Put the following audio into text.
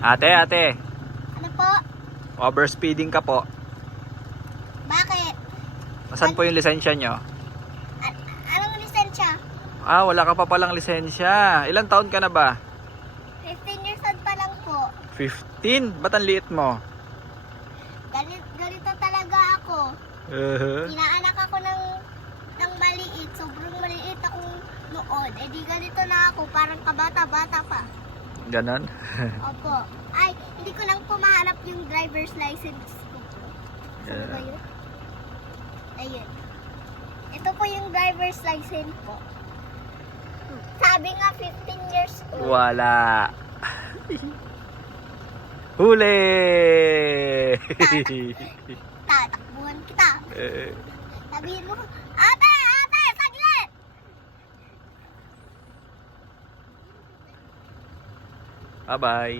Ate. Ano po? Overspeeding ka po. Bakit? Asan po yung lisensya nyo? Anong lisensya? Wala ka pa palang lisensya. Ilang taon ka na ba? 15 years old pa lang po. 15? Ba't ang liit mo? Ganito talaga ako. Inaanak ako ng maliit. Sobrang maliit akong noon. Eh di ganito na ako. Parang kabata-bata pa. Ganon? Opo. Ay, hindi ko lang po mahanap yung driver's license ko. Saan ba yun? Ayun. Ito po yung driver's license po. Sabi nga 15 years old. Wala. Huli! Tatakbuhan kita. Eh, Sabihin mo, ate, saglit! Bye-bye.